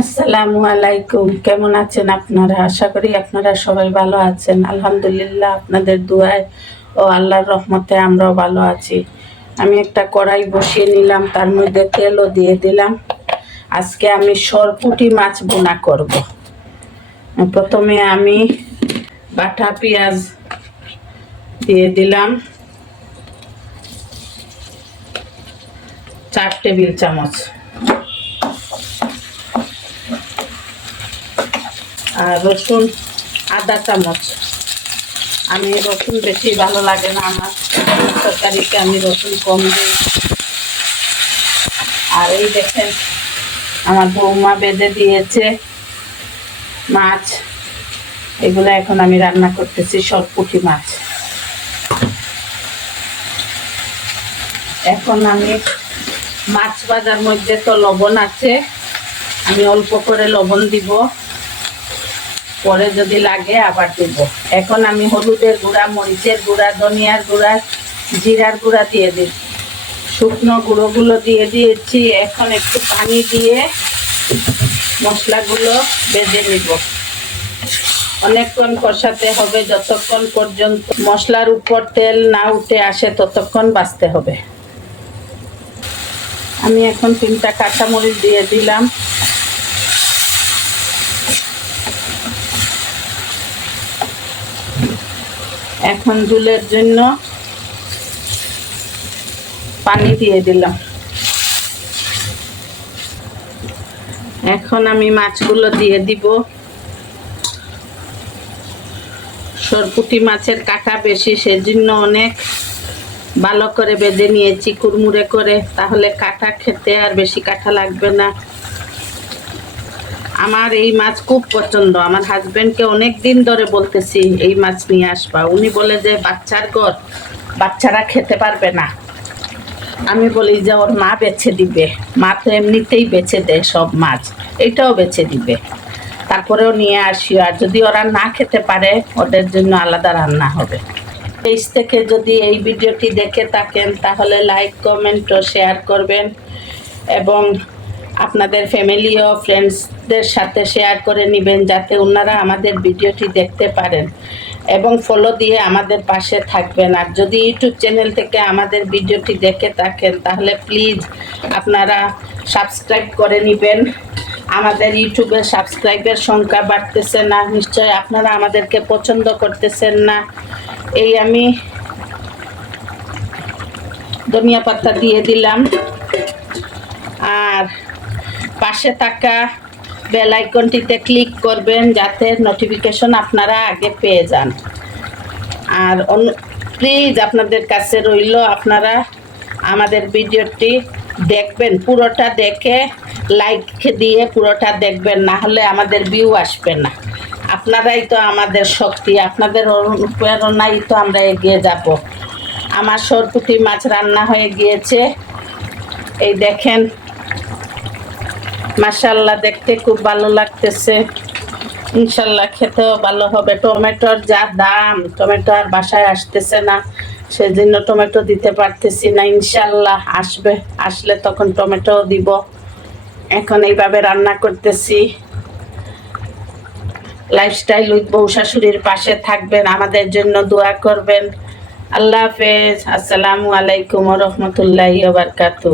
আসসালামু আলাইকুম। কেমন আছেন আপনারা? আশা করি আপনারা সবাই ভালো আছেন। আলহামদুলিল্লাহ আপনাদের দুয়ায় ও আল্লাহর রহমতে আমরাও ভালো আছি। আমি একটা কড়াই বসিয়ে নিলাম, তার মধ্যে তেলও দিয়ে দিলাম। আজকে আমি সরপুটি মাছ বোনা করব। প্রথমে আমি বাটা পেঁয়াজ দিয়ে দিলাম। চার টেবিল চামচ। আর রসুন আধা চামচ। আমি রসুন বেশি ভালো লাগে না আমার। তরকারিতে আমি রসুন কম দিই। আর এই দেখেন, আমার বৌমা বেঁধে দিয়েছে মাছ। এগুলো এখন আমি রান্না করতেছি সরপুটি মাছ। এখন আমি মাছ ভাজার মধ্যে তো লবণ আছে। আমি অল্প করে লবণ দিব। পরে যদি লাগে আবার দিব। এখন আমি হলুদের গুঁড়া, মরিচের গুঁড়া, ধনিয়ার গুঁড়া, জিরার গুঁড়া দিয়ে দিই। শুকনো গুঁড়োগুলো দিয়ে দিয়েছি। এখন একটু পানি দিয়ে মশলাগুলো বেজে নিব। অনেকক্ষণ কষাতে হবে, যতক্ষণ পর্যন্ত মশলার উপর তেল না উঠে আসে ততক্ষণ বাঁচতে হবে। আমি এখন তিনটা কাঁচামরিচ দিয়ে দিলাম। এখন দুলের জন্য পানি দিয়ে দিলাম। এখন আমি মাছগুলো দিয়ে দিব। সরপুটি মাছের কাটা বেশি, সেজন্য অনেক ভালো করে বেঁধে নিয়েছি, কুড়মুড়ে করে। তাহলে কাটা খেতে আর বেশি কাটা লাগবে না। আমার এই মাছ খুব পছন্দ। আমার হাজবেন্ডকে অনেক দিন ধরে বলতেছি, এই মাছ নিয়ে আসবা। উনি বলে যে, বাচ্চার ঘর, বাচ্চারা খেতে পারবে না। আমি বলি, যে ওর মা বেছে দিবে। মা তো এমনিতেই বেছে দেয় সব মাছ। এটাও বেছে দিবে। তারপরেও নিয়ে আসি আর যদি ওরা না খেতে পারে, ওদের জন্য আলাদা রান্না হবে। পেজ থেকে যদি এই ভিডিওটি দেখে থাকেন, তাহলে লাইক কমেন্ট ও শেয়ার করবেন। এবং আপনাদের ফ্যামিলি ও ফ্রেন্ডসদের সাথে শেয়ার করে নেবেন যাতে ওনারা আমাদের ভিডিওটি দেখতে পারেন এবং ফলো দিয়ে আমাদের পাশে থাকবেন। আর যদি ইউটিউব চ্যানেল থেকে আমাদের ভিডিওটি দেখে থাকেন, তাহলে প্লিজ আপনারা সাবস্ক্রাইব করে নেবেন। আমাদের ইউটিউবে সাবস্ক্রাইবের সংখ্যা বাড়তেছে না, নিশ্চয় আপনারা আমাদেরকে পছন্দ করতেছেন না। এই আমি ধনিয়া পাতা দিয়ে দিলাম। আর পাশে থাকা বেল আইকনটিতে ক্লিক করবেন যাতে নোটিফিকেশন আপনারা আগে পেয়ে যান। আর প্লিজ আপনাদের কাছে রইল, আপনারা আমাদের ভিডিওটি দেখবেন, পুরোটা দেখে লাইক দিয়ে পুরোটা দেখবেন, না হলে আমাদের ভিউ আসবে না। আপনারাই তো আমাদের শক্তি, আপনাদের অনুপ্রেরণাই তো আমরা এগিয়ে যাব। আমার সরপুটি মাছ রান্না হয়ে গিয়েছে। এই দেখেন মাশাল্লাহ দেখতে খুব ভালো লাগতেছে। ইনশাল্লাহ খেতেও ভালো হবে। টমেটোর যা দাম, টমেটো আর বাসায় আসতেছে না। সেজন্য টমেটো দিতে পারতেছি না। ইনশাল্লাহ আসবে। আসলে তখন টমেটো দিব। এখন এইভাবে রান্না করতেছি। লাইফস্টাইল উইথ বউ শাশুড়ির পাশে থাকবেন, আমাদের জন্য দোয়া করবেন। আল্লাহ হাফেজ। আসসালামু আলাইকুম রহমতুল্লাহ বারকাতু